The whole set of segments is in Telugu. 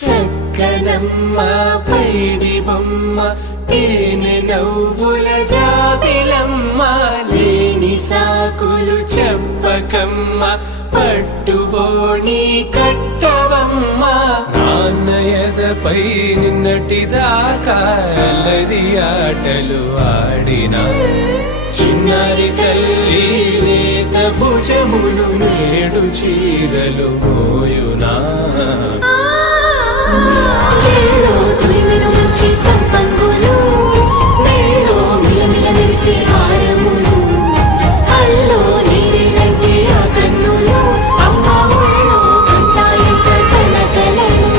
చక్కనమ్మ పైడి బొమ్మ తేనె నవ్వుల జాబిలమ్మ లేని సాకులు చెప్పకమ్మ పట్టువోణి కట్టవమ్మ నాన్నయదపై నిన్నటిదాకా అల్లరి ఆటలు ఆడినా చిన్నారి తల్లి లేత భుజములు నేడు చీరలు మోయునా చెల్లో తురిమెను మంచి సంపంగులు మెల్లో మిలమిల మెరిసే హారములు అల్లో నీరేలంటే ఆ కన్నులు అమ్మ ఒళ్ళో కంటాయంట తన కలను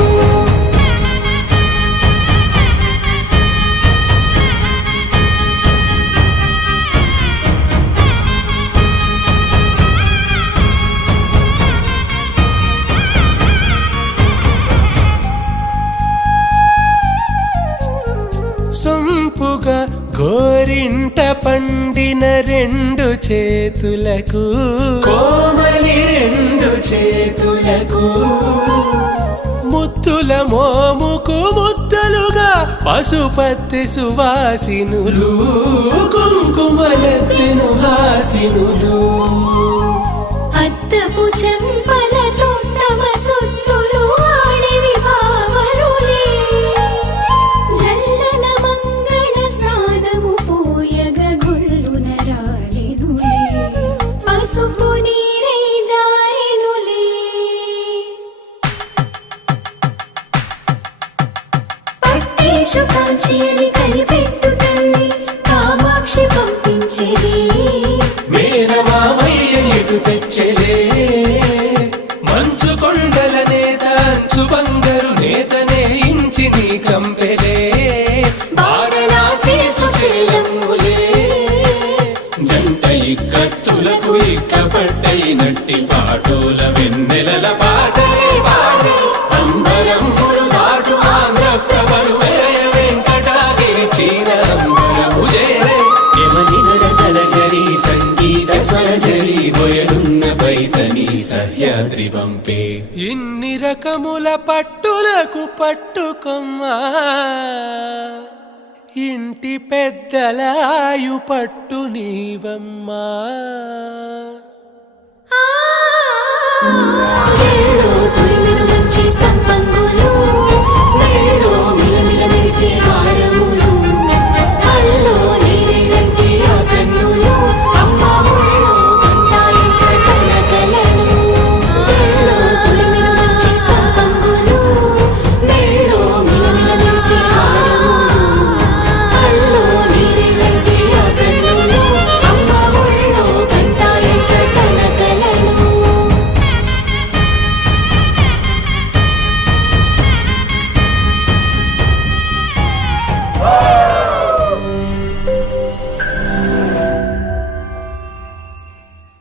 సొంపుగా గోరింట పండిన రెండు చేతులకు కోమలి రెండు చేతులకు ముత్తుల మోముకు ముద్దలుగా పశుపతి సువాసినులు కుంకుమలెత్తిను హాసినులు అద్దపు చెంపలతో తమ సొత్తులు ఆడివి భావరులే జల్లన మంగళ స్నానము పోయగ గొల్లున రాలెనులే పసుపు నీరై జారెనులే పట్టేషు కాంచి అని కనిపెట్టు తల్లి కామాక్షి పంపించేది మేనమామయ్య ఎటు తెచ్చలే మంచు కొండల నేత అంచు బంగారు నేతనే ఇంచి నీ కంపెలే వారణాసి సుచేలమ్ములే జంట ఇక్కత్తులకు ఇక్కపట్టైనట్టి పాటోల వెన్నెలల పాటలే పాడే అంబరమ్ములు దాటు ఆంధ్ర ప్రభలు వెరయ వెంకటాగిరి చీన అంబరము చేరే యమని నడకల జరి సంగీత స్వర జరి గొయలున్న పైతని సహ్యాద్రి పంపే ఇన్ని రకముల పట్టులకు పట్టుకొమ్మా ఇంటి పెద్దలాయు పట్టు నీవమ్మా.